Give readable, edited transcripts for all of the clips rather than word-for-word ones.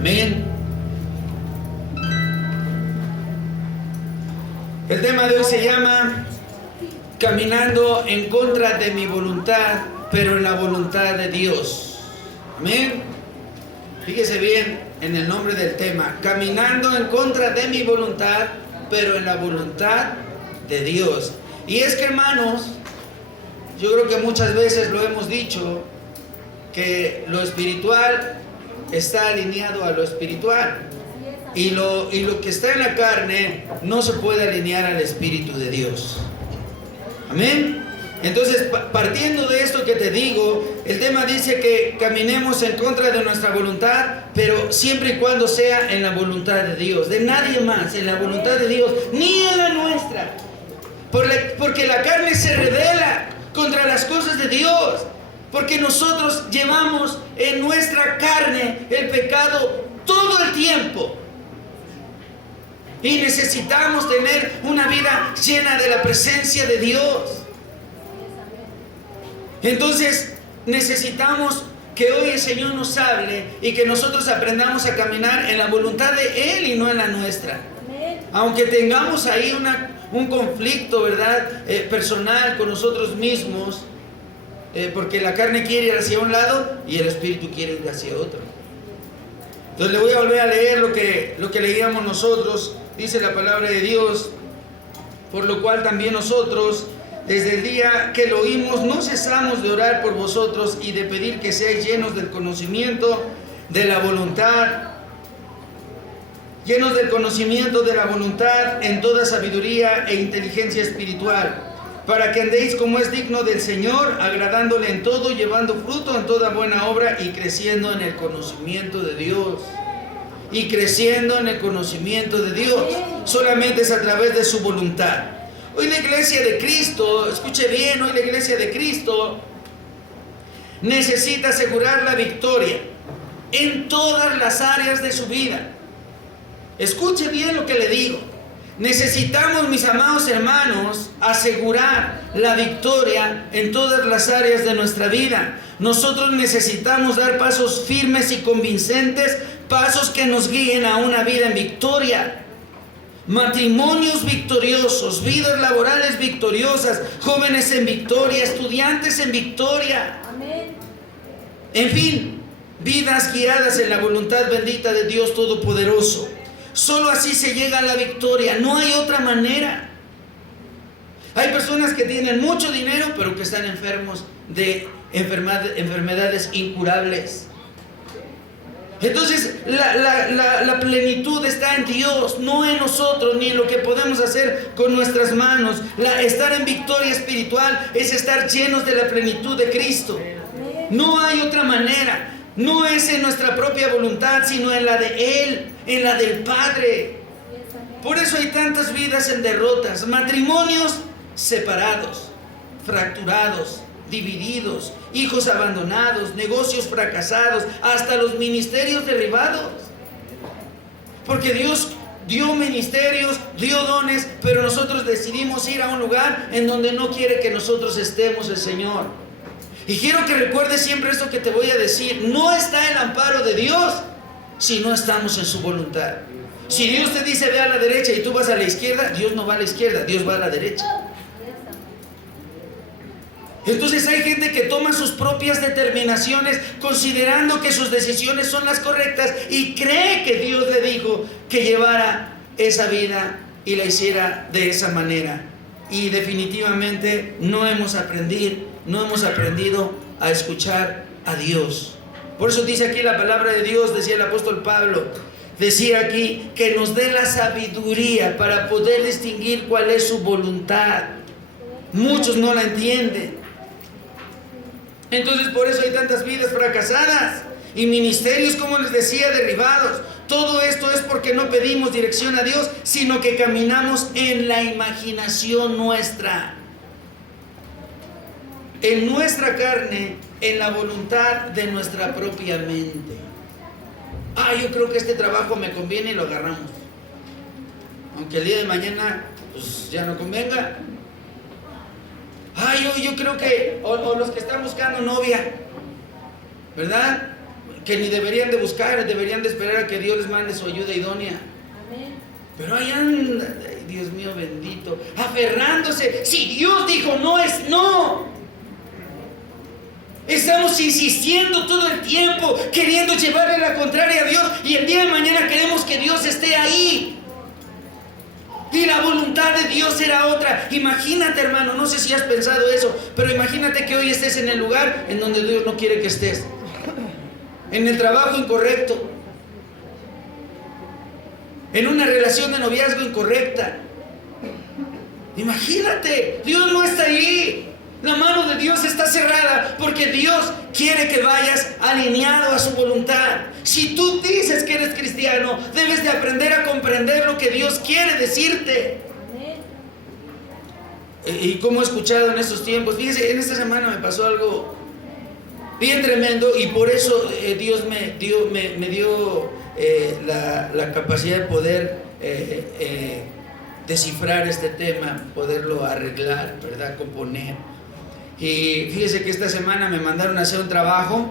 Amén. El tema de hoy se llama Caminando en contra de mi voluntad, pero en la voluntad de Dios. Amén. Fíjese bien en el nombre del tema: caminando en contra de mi voluntad, pero en la voluntad de Dios. Y es que, hermanos, yo creo que muchas veces lo hemos dicho, que lo espiritual está alineado a lo espiritual, y lo que está en la carne no se puede alinear al Espíritu de Dios. Amén. Entonces, partiendo de esto que te digo, el tema dice que caminemos en contra de nuestra voluntad, pero siempre y cuando sea en la voluntad de Dios, de nadie más, en la voluntad de Dios, ni en la nuestra. Porque la carne se rebela contra las cosas de Dios, porque nosotros llevamos en nuestra carne el pecado todo el tiempo. Y necesitamos tener una vida llena de la presencia de Dios. Entonces necesitamos que hoy el Señor nos hable y que nosotros aprendamos a caminar en la voluntad de Él y no en la nuestra. Aunque tengamos ahí un conflicto, ¿verdad? Personal con nosotros mismos, porque la carne quiere ir hacia un lado y el Espíritu quiere ir hacia otro. Entonces le voy a volver a leer lo que leíamos nosotros. Dice la palabra de Dios: por lo cual también nosotros, desde el día que lo oímos, no cesamos de orar por vosotros y de pedir que seáis llenos del conocimiento de la voluntad, llenos del conocimiento de la voluntad en toda sabiduría e inteligencia espiritual, para que andéis como es digno del Señor, agradándole en todo, llevando fruto en toda buena obra y creciendo en el conocimiento de Dios. Y creciendo en el conocimiento de Dios. Solamente es a través de su voluntad. Hoy la iglesia de Cristo, escuche bien, hoy la iglesia de Cristo necesita asegurar la victoria en todas las áreas de su vida. Escuche bien lo que le digo. Necesitamos, mis amados hermanos, asegurar la victoria en todas las áreas de nuestra vida. Nosotros necesitamos dar pasos firmes y convincentes, pasos que nos guíen a una vida en victoria. Matrimonios victoriosos, vidas laborales victoriosas, jóvenes en victoria, estudiantes en victoria. Amén. En fin, vidas guiadas en la voluntad bendita de Dios Todopoderoso. Solo así se llega a la victoria, no hay otra manera. Hay personas que tienen mucho dinero, pero que están enfermos de enfermedades incurables. Entonces la plenitud está en Dios, no en nosotros, ni en lo que podemos hacer con nuestras manos. Estar en victoria espiritual es estar llenos de la plenitud de Cristo. No hay otra manera. No es en nuestra propia voluntad, sino en la de Él, en la del Padre. Por eso hay tantas vidas en derrotas, matrimonios separados, fracturados, divididos, hijos abandonados, negocios fracasados, hasta los ministerios derribados. Porque Dios dio ministerios, dio dones, pero nosotros decidimos ir a un lugar en donde no quiere que nosotros estemos el Señor. Y quiero que recuerdes siempre esto que te voy a decir: no está el amparo de Dios si no estamos en su voluntad. Si Dios te dice ve a la derecha y tú vas a la izquierda, Dios no va a la izquierda, Dios va a la derecha. Entonces hay gente que toma sus propias determinaciones considerando que sus decisiones son las correctas y cree que Dios le dijo que llevara esa vida y la hiciera de esa manera. Y definitivamente no hemos aprendido a escuchar a Dios. Por eso dice aquí la palabra de Dios, decía el apóstol Pablo, decía aquí que nos dé la sabiduría para poder distinguir cuál es su voluntad. Muchos no la entienden. Entonces por eso hay tantas vidas fracasadas y ministerios, como les decía, derribados. Todo esto es porque no pedimos dirección a Dios, sino que caminamos en la imaginación nuestra, en nuestra carne, en la voluntad de nuestra propia mente. Yo creo que este trabajo me conviene y lo agarramos, aunque el día de mañana pues ya no convenga. Yo creo que, o los que están buscando novia, ¿verdad? que ni deberían de buscar, deberían de esperar a que Dios les mande su ayuda idónea. Amén. Pero ahí andan, ay, Dios mío bendito, aferrándose. Si Dios dijo no, es no. Estamos insistiendo todo el tiempo, queriendo llevarle la contraria a Dios, y el día de mañana queremos que Dios esté ahí. Y la voluntad de Dios era otra. Imagínate, hermano, no sé si has pensado eso, pero imagínate que hoy estés en el lugar en donde Dios no quiere que estés. En el trabajo incorrecto. En una relación de noviazgo incorrecta. Imagínate, Dios no está ahí. La mano de Dios está cerrada porque Dios quiere que vayas alineado a su voluntad. Si tú dices que eres cristiano, debes de aprender a comprender lo que Dios quiere decirte. Y como he escuchado en estos tiempos, fíjense, en esta semana me pasó algo bien tremendo, y por eso Dios me dio la capacidad de poder descifrar este tema, poderlo arreglar, ¿verdad? Componer. Y fíjese que esta semana me mandaron a hacer un trabajo,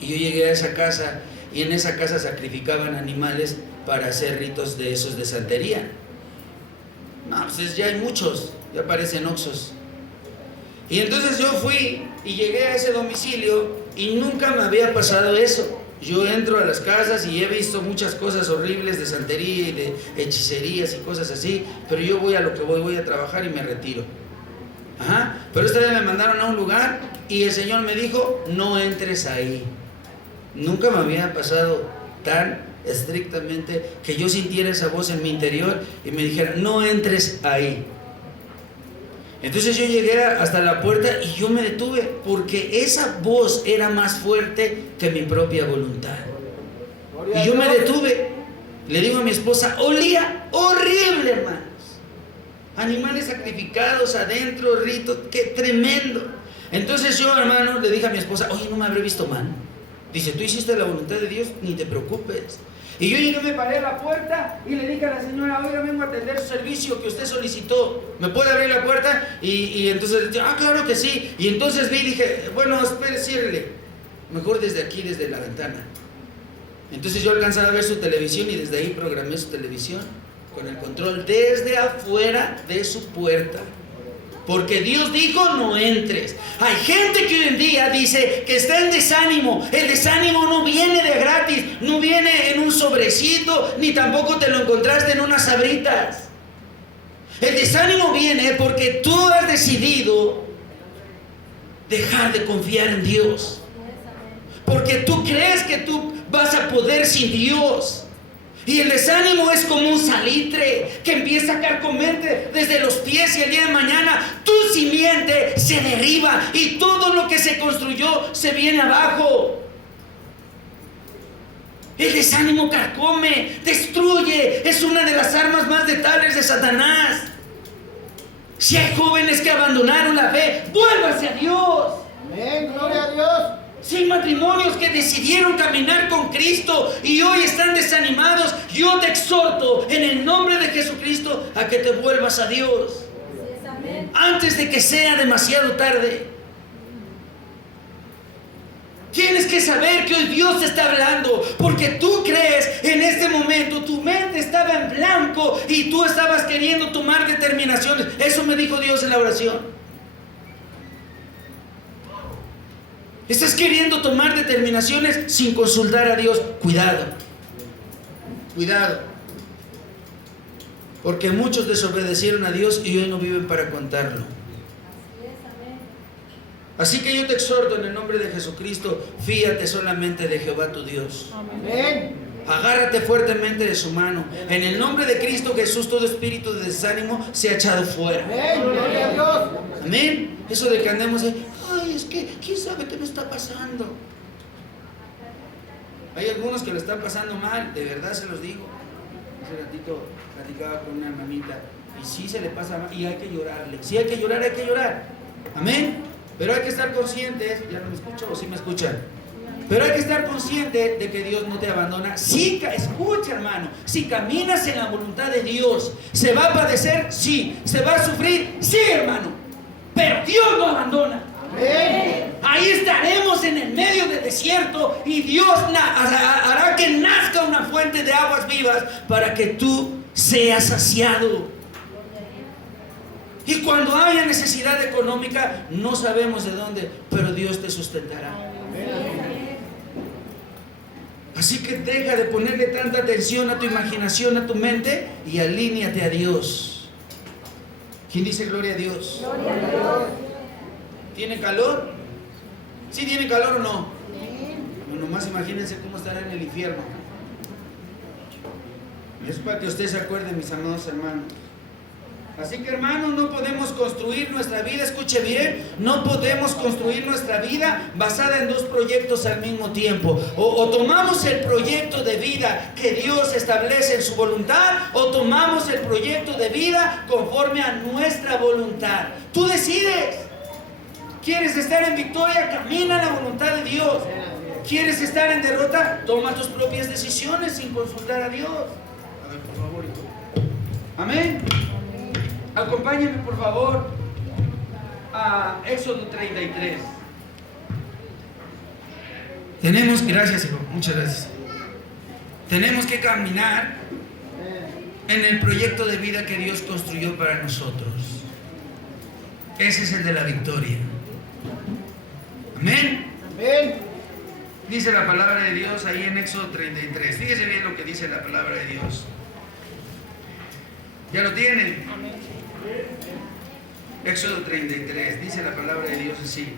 y yo llegué a esa casa, y en esa casa sacrificaban animales para hacer ritos de esos de santería. No, pues ya hay muchos, ya parecen oxos. Y entonces yo fui y llegué a ese domicilio y nunca me había pasado eso. Yo entro a las casas y he visto muchas cosas horribles de santería y de hechicerías y cosas así, pero yo voy a lo que voy a trabajar y me retiro. Ajá. Pero esta vez me mandaron a un lugar y el Señor me dijo, no entres ahí. Nunca me había pasado tan estrictamente que yo sintiera esa voz en mi interior y me dijera, no entres ahí. Entonces yo llegué hasta la puerta y yo me detuve porque esa voz era más fuerte que mi propia voluntad. Y yo me detuve. Le digo a mi esposa, olía horrible, hermanos. Animales sacrificados adentro, ritos, qué tremendo. Entonces yo, hermano, le dije a mi esposa, oye, no me habré visto mal. Dice, tú hiciste la voluntad de Dios, ni te preocupes. Y yo llegué, me paré a la puerta y le dije a la señora, oiga, vengo a atender su servicio que usted solicitó. ¿Me puede abrir la puerta? Y entonces, claro que sí. Y entonces vi y dije, bueno, espere, ciérrele. Mejor desde aquí, desde la ventana. Entonces yo alcanzaba a ver su televisión y desde ahí programé su televisión con el control desde afuera de su puerta. Porque Dios dijo, no entres. Hay gente que hoy en día dice que está en desánimo. El desánimo no viene de gratis, no viene en un sobrecito, ni tampoco te lo encontraste en unas sabritas. El desánimo viene porque tú has decidido dejar de confiar en Dios. Porque tú crees que tú vas a poder sin Dios. Y el desánimo es como un salitre que empieza a carcomerte desde los pies, y el día de mañana tu simiente se derriba y todo lo que se construyó se viene abajo. El desánimo carcome, destruye, es una de las armas más letales de Satanás. Si hay jóvenes que abandonaron la fe, vuélvanse a Dios. Amén, gloria a Dios. Si hay matrimonios que decidieron caminar con Cristo y hoy están desanimados, yo te exhorto en el nombre de Jesucristo a que te vuelvas a Dios antes de que sea demasiado tarde. Tienes que saber que hoy Dios te está hablando, porque tú crees en este momento, tu mente estaba en blanco y tú estabas queriendo tomar determinaciones. Eso me dijo Dios en la oración. Estás queriendo tomar determinaciones sin consultar a Dios. Cuidado. Cuidado. Porque muchos desobedecieron a Dios y hoy no viven para contarlo. Así que yo te exhorto en el nombre de Jesucristo, fíate solamente de Jehová tu Dios. Amén. Agárrate fuertemente de su mano. En el nombre de Cristo Jesús, todo espíritu de desánimo se ha echado fuera. Amén, gloria a Dios. Amén. Eso de que andemos ahí, ay, es que quién sabe qué me está pasando. Hay algunos que lo están pasando mal, de verdad se los digo. Hace ratito platicaba con una hermanita y sí se le pasa mal y hay que llorarle. Sí hay que llorar, hay que llorar. Amén. Pero hay que estar conscientes, ¿ya no me escucho o sí me escuchan? Pero hay que estar consciente de que Dios no te abandona. Sí, escucha, hermano, si caminas en la voluntad de Dios, ¿se va a padecer? Sí. ¿Se va a sufrir? Sí, hermano. Pero Dios no abandona. Amén. Ahí estaremos en el medio del desierto y Dios hará que nazca una fuente de aguas vivas para que tú seas saciado. Y cuando haya necesidad económica, no sabemos de dónde, pero Dios te sustentará. Así que deja de ponerle tanta atención a tu imaginación, a tu mente, y alíñate a Dios. ¿Quién dice gloria a Dios? Gloria a Dios. ¿Tiene calor? ¿Sí tiene calor o no? Bueno, nomás imagínense cómo estará en el infierno. Es para que usted se acuerde, mis amados hermanos. Así que, hermanos, no podemos construir nuestra vida, escuche bien, no podemos construir nuestra vida basada en dos proyectos al mismo tiempo. O tomamos el proyecto de vida que Dios establece en su voluntad, o tomamos el proyecto de vida conforme a nuestra voluntad. Tú decides. ¿Quieres estar en victoria? Camina en la voluntad de Dios. ¿Quieres estar en derrota? Toma tus propias decisiones sin consultar a Dios. A ver, por favor, hijo. Amén. Acompáñenme por favor a Éxodo 33. Gracias hijo, muchas gracias. Tenemos que caminar en el proyecto de vida que Dios construyó para nosotros. Ese es el de la victoria. Amén. Amén. Dice la palabra de Dios ahí en Éxodo 33. Fíjese bien lo que dice la palabra de Dios. ¿Ya lo tienen? Éxodo 33, dice la palabra de Dios así.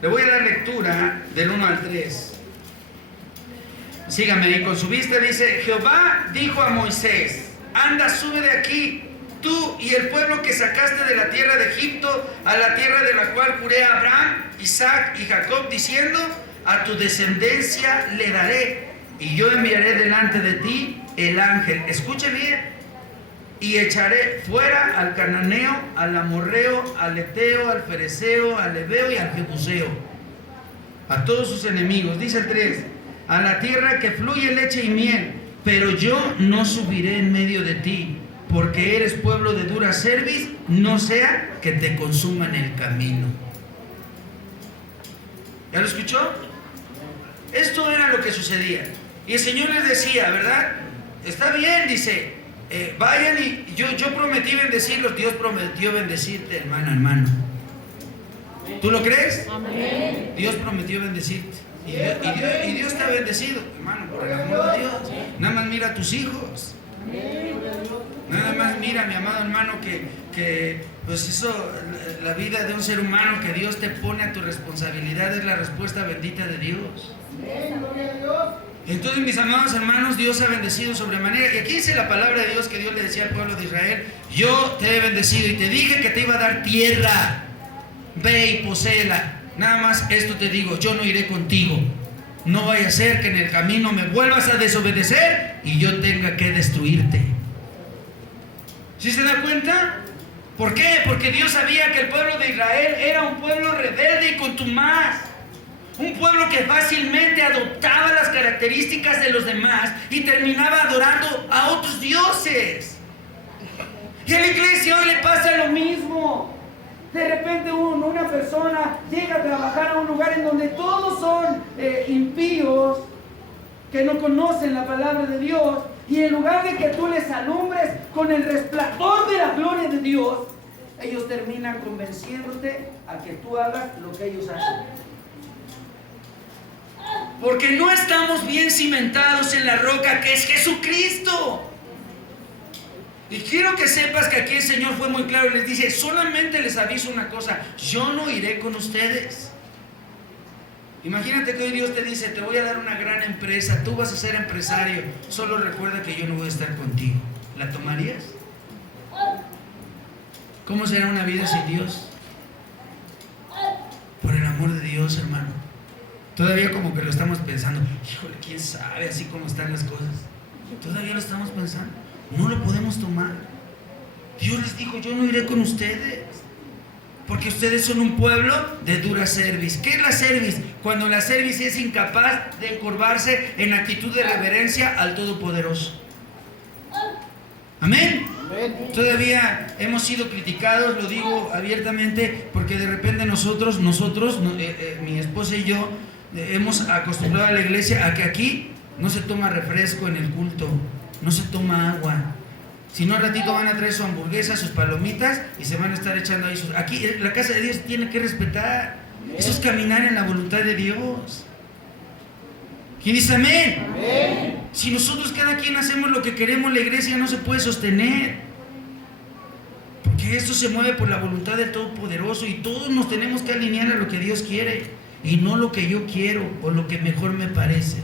Le voy a dar lectura del 1 al 3. Sígame ahí con su vista. Dice: Jehová dijo a Moisés: anda, sube de aquí, tú y el pueblo que sacaste de la tierra de Egipto, a la tierra de la cual juré a Abraham, Isaac y Jacob, diciendo: a tu descendencia le daré, y yo enviaré delante de ti el ángel. Escuche bien. Y echaré fuera al cananeo, al amorreo, al eteo, al fereceo, al heveo y al jebuseo, a todos sus enemigos. Dice el 3: a la tierra que fluye leche y miel, pero yo no subiré en medio de ti, porque eres pueblo de dura cerviz, no sea que te consuma en el camino. ¿Ya lo escuchó? Esto era lo que sucedía. Y el Señor les decía, ¿verdad? Está bien, dice, vayan y yo prometí bendecirlos. Dios prometió bendecirte, hermano. ¿Tú lo crees? Amén. Dios prometió bendecirte. Y Dios te ha bendecido, hermano, por el amor de Dios. Nada más mira a tus hijos. Nada más mira, mi amado hermano, que pues eso, la vida de un ser humano que Dios te pone a tu responsabilidad es la respuesta bendita de Dios. Gloria a Dios. Entonces, mis amados hermanos, Dios ha bendecido sobremanera. Y aquí dice la palabra de Dios que Dios le decía al pueblo de Israel: yo te he bendecido y te dije que te iba a dar tierra, ve y poséela. Nada más esto te digo: yo no iré contigo. No vaya a ser que en el camino me vuelvas a desobedecer y yo tenga que destruirte. ¿Sí se da cuenta? ¿Por qué? Porque Dios sabía que el pueblo de Israel era un pueblo rebelde y contumaz. Un pueblo que fácilmente adoptaba las características de los demás y terminaba adorando a otros dioses. Y a la iglesia hoy le pasa lo mismo. De repente una persona llega a trabajar a un lugar en donde todos son impíos, que no conocen la palabra de Dios, y en lugar de que tú les alumbres con el resplandor de la gloria de Dios, ellos terminan convenciéndote a que tú hagas lo que ellos hacen. Porque no estamos bien cimentados en la roca que es Jesucristo. Y quiero que sepas que aquí el Señor fue muy claro y les dice: solamente les aviso una cosa, yo no iré con ustedes. Imagínate que hoy Dios te dice: te voy a dar una gran empresa, tú vas a ser empresario, solo recuerda que yo no voy a estar contigo. ¿La tomarías? ¿Cómo será una vida sin Dios? Por el amor de Dios, hermano. Todavía como que lo estamos pensando. Híjole, quién sabe, así como están las cosas. Todavía lo estamos pensando. No lo podemos tomar. Dios les dijo: yo no iré con ustedes, porque ustedes son un pueblo de dura cerviz. ¿Qué es la cerviz? Cuando la cerviz es incapaz de encorvarse en actitud de reverencia al Todopoderoso. Amén. Amén. Todavía hemos sido criticados, lo digo abiertamente, porque de repente nosotros, mi esposa y yo, hemos acostumbrado a la iglesia a que aquí no se toma refresco en el culto, no se toma agua. Si no, al ratito van a traer su hamburguesa, sus palomitas y se van a estar echando ahí sus... Aquí la casa de Dios tiene que respetar. Eso es caminar en la voluntad de Dios. ¿Quién dice amén? Amén. Si nosotros cada quien hacemos lo que queremos, la iglesia no se puede sostener. Porque esto se mueve por la voluntad del Todopoderoso y todos nos tenemos que alinear a lo que Dios quiere y no lo que yo quiero o lo que mejor me parece.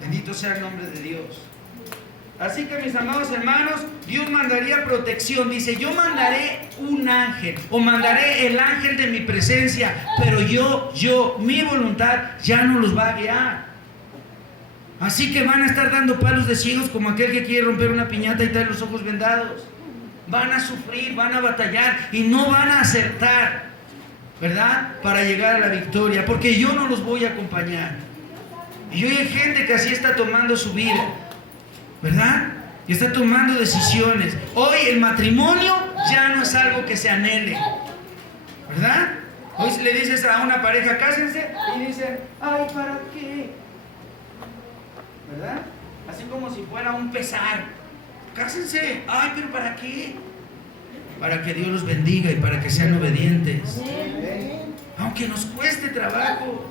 Bendito sea el nombre de Dios. Así que, mis amados hermanos, Dios mandaría protección. Dice, yo mandaré un ángel o mandaré el ángel de mi presencia, pero mi voluntad ya no los va a guiar. Así que van a estar dando palos de ciegos como aquel que quiere romper una piñata y trae los ojos vendados. Van a sufrir, van a batallar y no van a acertar, ¿verdad? Para llegar a la victoria, porque yo no los voy a acompañar. Y hoy hay gente que así está tomando su vida, ¿verdad? Y está tomando decisiones. Hoy el matrimonio ya no es algo que se anhele, ¿verdad? Hoy le dices a una pareja, cásense, y dicen, ay, ¿para qué? ¿Verdad? Así como si fuera un pesar. Cásense, ay, pero ¿para qué? Para que Dios los bendiga y para que sean obedientes. Amén. Aunque nos cueste trabajo.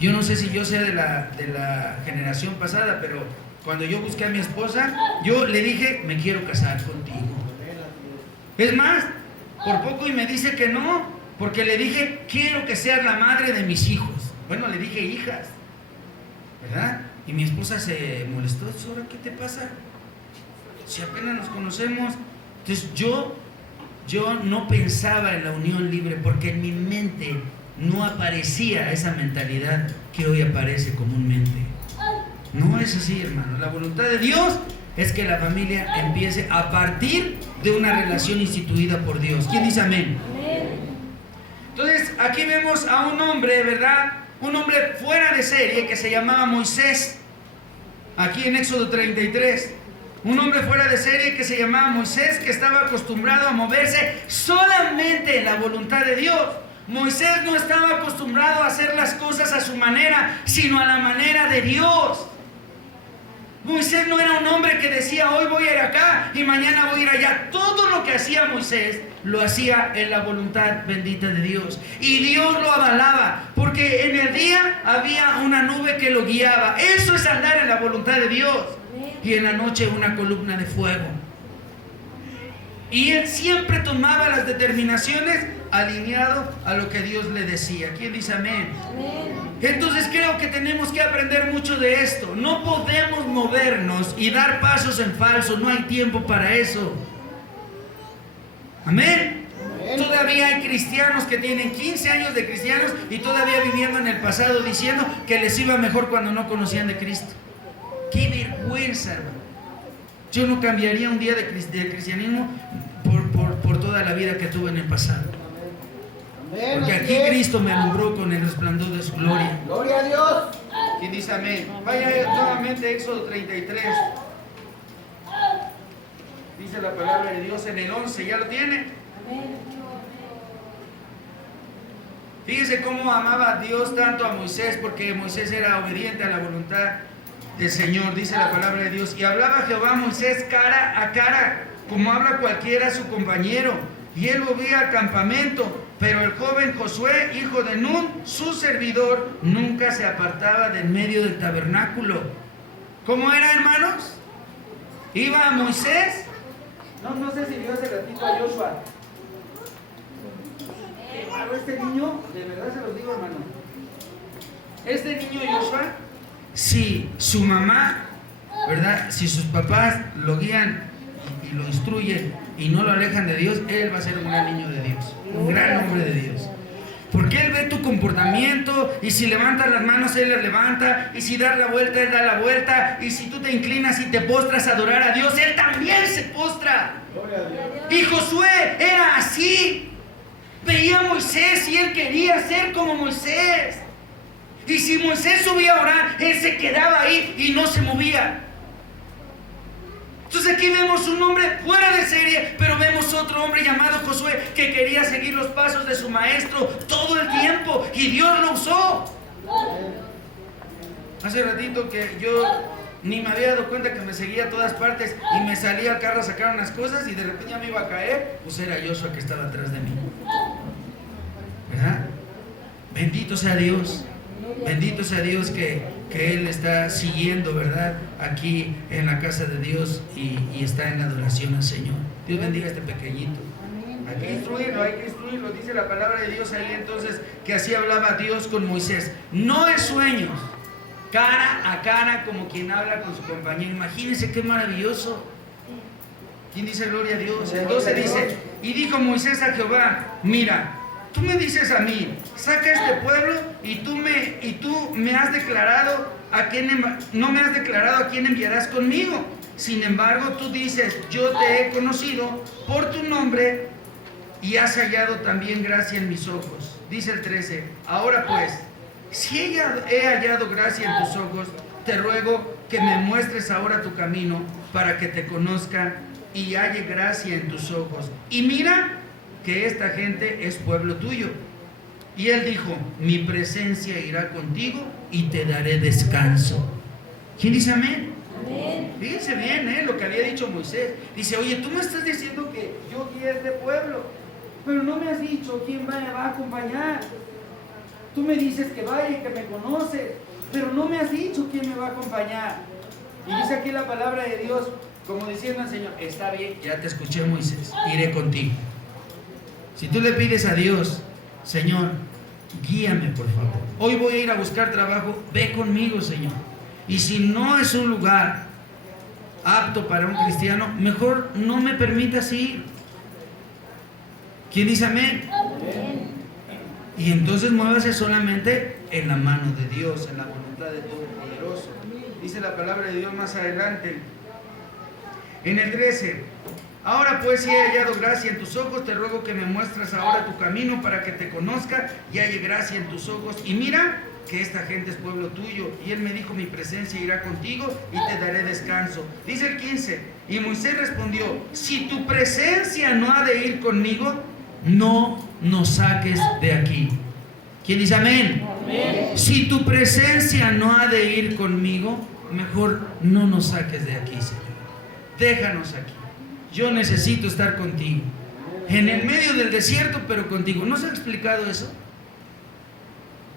Yo no sé si yo sea de la generación pasada, pero cuando yo busqué a mi esposa, yo le dije, me quiero casar contigo. Es más, por poco y me dice que no, porque le dije, quiero que seas la madre de mis hijos. Bueno, le dije hijas, ¿verdad? Y mi esposa se molestó. ¿Ahora qué te pasa? Si apenas nos conocemos. Entonces yo no pensaba en la unión libre, porque en mi mente no aparecía esa mentalidad que hoy aparece comúnmente. No es así, hermano. La voluntad de Dios es que la familia empiece a partir de una relación instituida por Dios. ¿Quién dice amén? Entonces, aquí vemos a un hombre, ¿verdad? Un hombre fuera de serie que se llamaba Moisés. Aquí en Éxodo 33. Un hombre fuera de serie que se llamaba Moisés, que estaba acostumbrado a moverse solamente en la voluntad de Dios. Moisés no estaba acostumbrado a hacer las cosas a su manera, sino a la manera de Dios. Moisés no era un hombre que decía, hoy voy a ir acá y mañana voy a ir allá. Todo lo que hacía Moisés lo hacía en la voluntad bendita de Dios. Y Dios lo avalaba, porque en el día había una nube que lo guiaba. Eso es andar en la voluntad de Dios. Y en la noche una columna de fuego. Y él siempre tomaba las determinaciones alineado a lo que Dios le decía. ¿Quién dice amén? Entonces creo que tenemos que aprender mucho de esto. No podemos movernos y dar pasos en falso. No hay tiempo para eso. Amén. Todavía hay cristianos que tienen 15 años de cristianos y todavía viviendo en el pasado diciendo que les iba mejor cuando no conocían de Cristo. ¡Qué vergüenza, hermano! Yo no cambiaría un día de cristianismo por toda la vida que tuve en el pasado. Porque aquí Cristo me alumbró con el resplandor de su gloria. Gloria a Dios. ¿Quién dice amén? Vaya nuevamente a Éxodo 33. Dice la palabra de Dios en el 11. ¿Ya lo tiene? Fíjese cómo amaba a Dios tanto a Moisés, porque Moisés era obediente a la voluntad del Señor. Dice la palabra de Dios, y hablaba Jehová a Moisés cara a cara, como habla cualquiera a su compañero, y él volvía al campamento. Pero el joven Josué, hijo de Nun, su servidor, nunca se apartaba del medio del tabernáculo. ¿Cómo era, hermanos? Iba a Moisés. No sé si vio hace ratito a Joshua. Hermano, este niño, de verdad se los digo, hermano. Este niño Joshua, si su mamá, ¿verdad? Si sus papás lo guían y lo instruyen y no lo alejan de Dios, él va a ser un gran niño de Dios, un gran hombre de Dios. Porque él ve tu comportamiento, y si levantas las manos, él las levanta, y si das la vuelta, él da la vuelta, y si tú te inclinas y te postras a adorar a Dios, él también se postra. Y Josué era así. Veía a Moisés y él quería ser como Moisés. Y si Moisés subía a orar, él se quedaba ahí y no se movía. Entonces Entonces aquí vemos un hombre fuera de serie, pero vemos otro hombre llamado Josué que quería seguir los pasos de su maestro todo el tiempo y Dios lo usó. Hace ratito que yo ni me había dado cuenta que me seguía a todas partes y me salía al carro a sacar unas cosas y de repente ya me iba a caer, pues era Joshua que estaba atrás de mí. ¿Verdad? Bendito sea Dios. Bendito sea Dios que Él está siguiendo, ¿verdad? Aquí en la casa de Dios y está en adoración al Señor. Dios bendiga a este pequeñito. Hay que instruirlo, dice la palabra de Dios ahí entonces, que así hablaba Dios con Moisés. No en sueños, cara a cara como quien habla con su compañero. Imagínense qué maravilloso. ¿Quién dice gloria a Dios? El 12 dice, y dijo Moisés a Jehová, mira, tú me dices a mí, saca este pueblo y tú me has declarado no me has declarado a quién enviarás conmigo. Sin embargo, tú dices, yo te he conocido por tu nombre y has hallado también gracia en mis ojos. Dice el 13, ahora pues, si he hallado gracia en tus ojos, te ruego que me muestres ahora tu camino para que te conozca y halle gracia en tus ojos. Y mira que esta gente es pueblo tuyo. Y él dijo, mi presencia irá contigo y te daré descanso. ¿Quién dice amén? Amén. Fíjense bien, lo que había dicho Moisés. Dice, oye, tú me estás diciendo que yo guíe a este pueblo, pero no me has dicho quién me va a acompañar. Tú me dices que vaya y que me conoces, pero no me has dicho quién me va a acompañar. Y dice aquí la palabra de Dios, como diciendo al Señor, está bien, ya te escuché, Moisés, iré contigo. Si tú le pides a Dios, Señor, guíame por favor, hoy voy a ir a buscar trabajo, ve conmigo, Señor. Y si no es un lugar apto para un cristiano, mejor no me permitas ir. ¿Quién dice amén? Amén. Y entonces muévase solamente en la mano de Dios, en la voluntad de Todopoderoso. Dice la palabra de Dios más adelante, en el 13, ahora pues si he hallado gracia en tus ojos, te ruego que me muestres ahora tu camino para que te conozca y halle gracia en tus ojos. Y mira que esta gente es pueblo tuyo. Y él me dijo, mi presencia irá contigo y te daré descanso. Dice el 15, y Moisés respondió, si tu presencia no ha de ir conmigo, no nos saques de aquí. ¿Quién dice amén? Amén. Si tu presencia no ha de ir conmigo, mejor no nos saques de aquí, Señor. Déjanos aquí. Yo necesito estar contigo. En el medio del desierto, pero contigo. ¿No se ha explicado eso?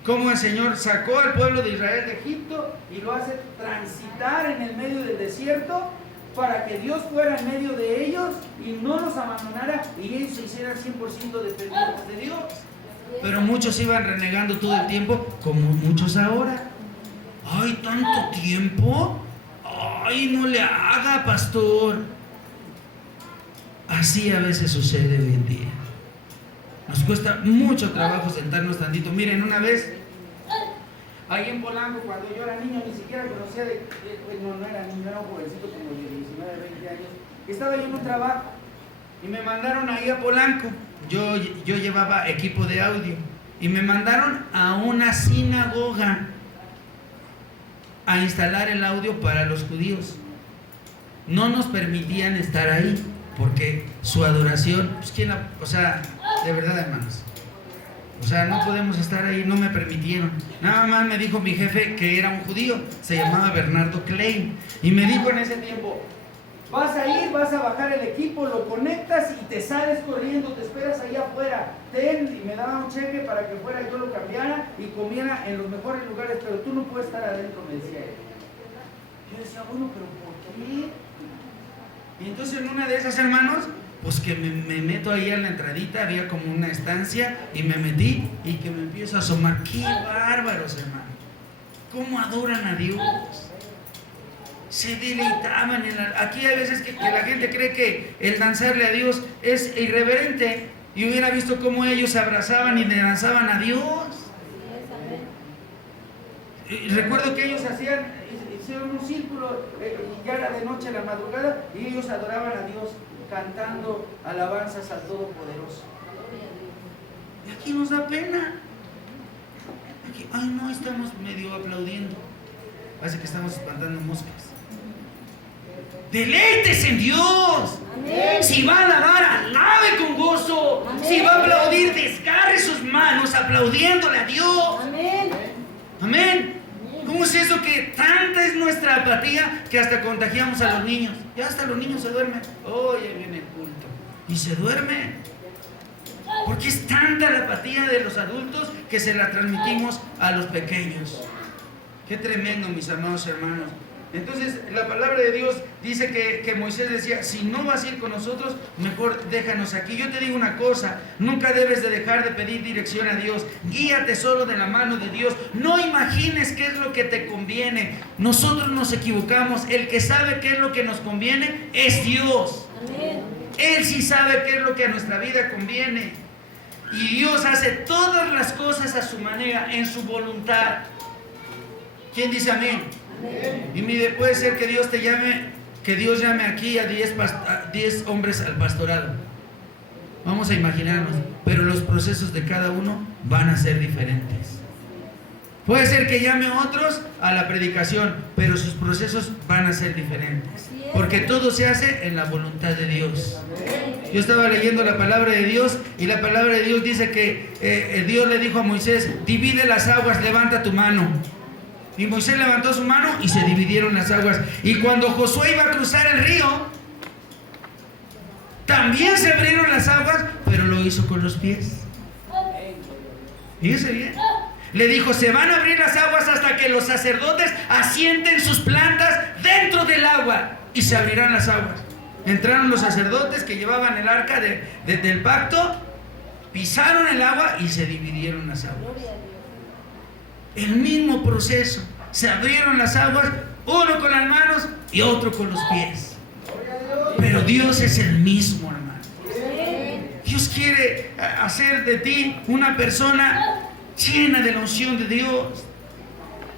Cómo el Señor sacó al pueblo de Israel de Egipto y lo hace transitar en el medio del desierto para que Dios fuera en medio de ellos y no los abandonara y ellos se hicieran 100% dependientes de Dios. Pero muchos iban renegando todo el tiempo, como muchos ahora. ¡Ay, tanto tiempo! ¡Ay, no le haga, pastor! Así a veces sucede hoy en día. Nos cuesta mucho trabajo sentarnos tantito. Miren, una vez, ahí en Polanco, cuando yo era niño, ni siquiera conocía no era niño, era un jovencito como de 19, 20 años. Estaba yo en un trabajo y me mandaron ahí a Polanco. Yo llevaba equipo de audio y me mandaron a una sinagoga a instalar el audio para los judíos. No nos permitían estar ahí porque su adoración, pues de verdad, hermanos, no podemos estar ahí, no me permitieron. Nada más me dijo mi jefe que era un judío, se llamaba Bernardo Klein, y me dijo en ese tiempo, vas a ir, vas a bajar el equipo, lo conectas y te sales corriendo, te esperas ahí afuera, y me daba un cheque para que fuera, yo lo cambiara y comiera en los mejores lugares, pero tú no puedes estar adentro, me decía él. Yo decía, bueno, pero ¿por qué? Y entonces en una de esas, hermanos, pues que me meto ahí a la entradita, había como una estancia, y me metí y que me empiezo a asomar. ¡Qué bárbaros, hermanos! ¿Cómo adoran a Dios? Se deleitaban aquí hay veces que la gente cree que el danzarle a Dios es irreverente, y hubiera visto cómo ellos se abrazaban y le danzaban a Dios. Y recuerdo que ellos hicieron un círculo, ya era de noche, la madrugada, y ellos adoraban a Dios cantando alabanzas al Todopoderoso. Y aquí nos da pena. Aquí, no, estamos medio aplaudiendo. Parece que estamos espantando moscas. Deleítese en Dios. Amén. Si va a alabar, alabe con gozo. Amén. Si va a aplaudir, desgarre sus manos aplaudiéndole a Dios. Amén. Amén. ¿Cómo es eso que tanta es nuestra apatía que hasta contagiamos a los niños? Ya hasta los niños se duermen. Oye, viene el culto. Y se duerme. Porque es tanta la apatía de los adultos que se la transmitimos a los pequeños. Qué tremendo, mis amados hermanos. Entonces la palabra de Dios dice que Moisés decía, si no vas a ir con nosotros, mejor déjanos aquí. Yo te digo una cosa, nunca debes de dejar de pedir dirección a Dios. Guíate solo de la mano de Dios. No imagines qué es lo que te conviene. Nosotros nos equivocamos. El que sabe qué es lo que nos conviene es Dios. Amén. Él sí sabe qué es lo que a nuestra vida conviene. Y Dios hace todas las cosas a su manera, en su voluntad. ¿Quién dice amén? Y mire, puede ser que Dios te llame, que Dios llame aquí a 10 hombres al pastorado. Vamos a imaginarnos, pero los procesos de cada uno van a ser diferentes. Puede ser que llame a otros a la predicación, pero sus procesos van a ser diferentes. Porque todo se hace en la voluntad de Dios. Yo estaba leyendo la palabra de Dios y la palabra de Dios dice que Dios le dijo a Moisés, divide las aguas, levanta tu mano. Y Moisés levantó su mano y se dividieron las aguas. Y cuando Josué iba a cruzar el río, también se abrieron las aguas, pero lo hizo con los pies. Fíjese bien. Le dijo, se van a abrir las aguas hasta que los sacerdotes asienten sus plantas dentro del agua. Y se abrirán las aguas. Entraron los sacerdotes que llevaban el arca del pacto, pisaron el agua y se dividieron las aguas. El mismo proceso. Se abrieron las aguas, uno con las manos y otro con los pies. Pero Dios es el mismo, hermano. Dios quiere hacer de ti una persona llena de la unción de Dios.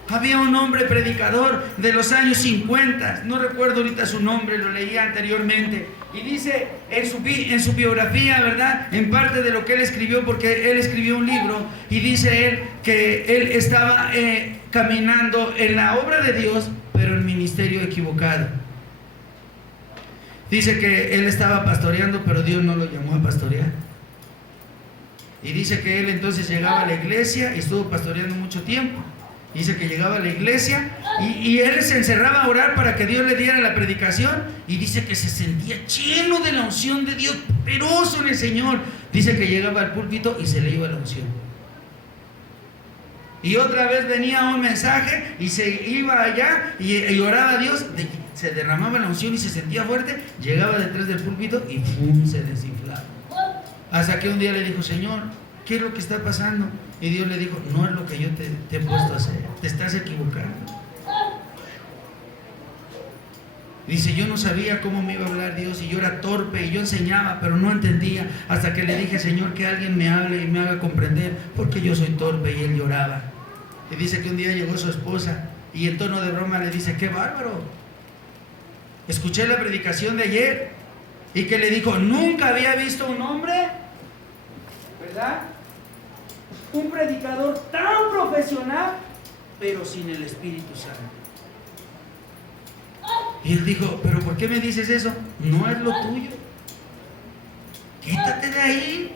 Había un hombre predicador de los años 50, no recuerdo ahorita su nombre, lo leía anteriormente, y dice en su biografía, ¿verdad? En parte de lo que él escribió, porque él escribió un libro, y dice él que él estaba caminando en la obra de Dios, pero en ministerio equivocado. Dice que él estaba pastoreando, pero Dios no lo llamó a pastorear. Y dice que él entonces llegaba a la iglesia y estuvo pastoreando mucho tiempo. Dice que llegaba a la iglesia y él se encerraba a orar para que Dios le diera la predicación. Y dice que se sentía lleno de la unción de Dios, poderoso en el Señor. Dice que llegaba al púlpito y se le iba la unción. Y otra vez venía un mensaje y se iba allá y oraba a Dios. Se derramaba la unción y se sentía fuerte. Llegaba detrás del púlpito y ¡pum!, se desinflaba. Hasta que un día le dijo, Señor, ¿qué es lo que está pasando? Y Dios le dijo, no es lo que yo te he puesto a hacer, te estás equivocando. Dice, yo no sabía cómo me iba a hablar Dios y yo era torpe y yo enseñaba, pero no entendía, hasta que le dije, Señor, que alguien me hable y me haga comprender, porque yo soy torpe. Y él lloraba. Y dice que un día llegó su esposa y en tono de broma le dice, qué bárbaro, escuché la predicación de ayer. Y que le dijo, nunca había visto un hombre, ¿verdad? Un predicador tan profesional, pero sin el Espíritu Santo. Y él dijo, ¿pero por qué me dices eso? No es lo tuyo. Quítate de ahí.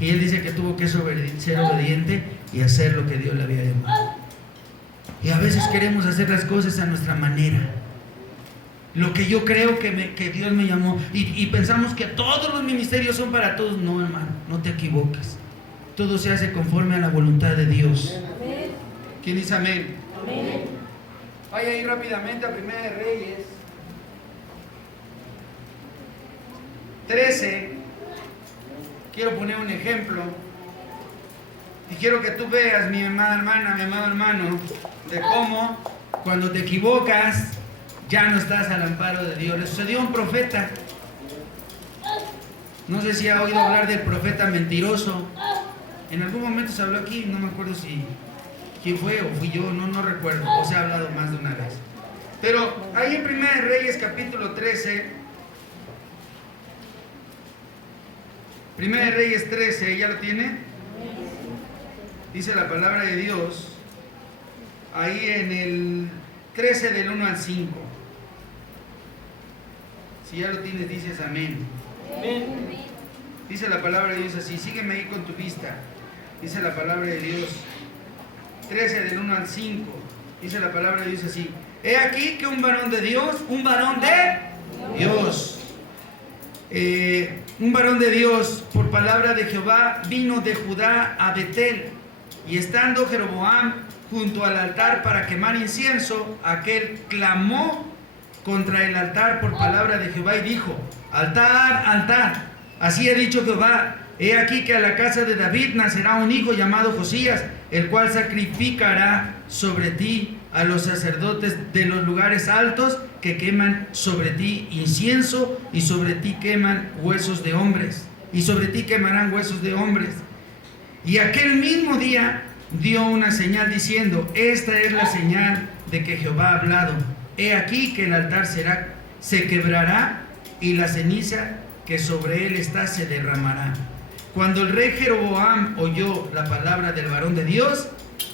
Y él dice que tuvo que ser obediente y hacer lo que Dios le había llamado. Y a veces queremos hacer las cosas a nuestra manera. Lo que yo creo que Dios me llamó. Y pensamos que todos los ministerios son para todos. No, hermano, no te equivoques. Todo se hace conforme a la voluntad de Dios. Amén. ¿Quién dice amén? Amén. Vaya ahí rápidamente a 1 Reyes 13. Quiero poner un ejemplo. Y quiero que tú veas, mi amada hermana, mi amado hermano, de cómo cuando te equivocas ya no estás al amparo de Dios. Le sucedió a un profeta. No sé si ha oído hablar del profeta mentiroso. En algún momento se habló aquí, no me acuerdo si quién fue o fui yo, no recuerdo, o se ha hablado más de una vez. Pero ahí en 1 Reyes capítulo 13, 1 Reyes 13, ¿ya lo tiene? Dice la palabra de Dios, ahí en el 13 del 1 al 5. Si ya lo tienes, dices amén. Dice la palabra de Dios así, sígueme ahí con tu vista. Dice la palabra de Dios, 13 del 1 al 5. Dice la palabra de Dios así: he aquí que un varón de Dios, un varón de Dios, un varón de Dios, por palabra de Jehová, vino de Judá a Betel. Y estando Jeroboam junto al altar para quemar incienso, aquel clamó contra el altar por palabra de Jehová y dijo: altar, altar, así ha dicho Jehová, he aquí que a la casa de David nacerá un hijo llamado Josías, el cual sacrificará sobre ti a los sacerdotes de los lugares altos, que queman sobre ti incienso, y sobre ti queman huesos de hombres, y sobre ti quemarán huesos de hombres. Y aquel mismo día dio una señal diciendo: esta es la señal de que Jehová ha hablado. He aquí que el altar se quebrará, y la ceniza que sobre él está se derramará. Cuando el rey Jeroboam oyó la palabra del varón de Dios,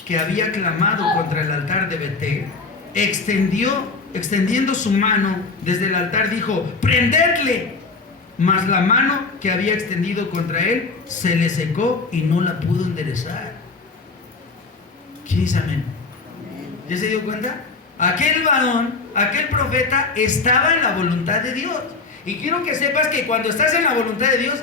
que había clamado contra el altar de Betel, extendiendo su mano desde el altar, dijo: prendedle. Mas la mano que había extendido contra él se le secó y no la pudo enderezar. ¿Quién dice amén? ¿Ya se dio cuenta? Aquel varón, aquel profeta, estaba en la voluntad de Dios. Y quiero que sepas que cuando estás en la voluntad de Dios,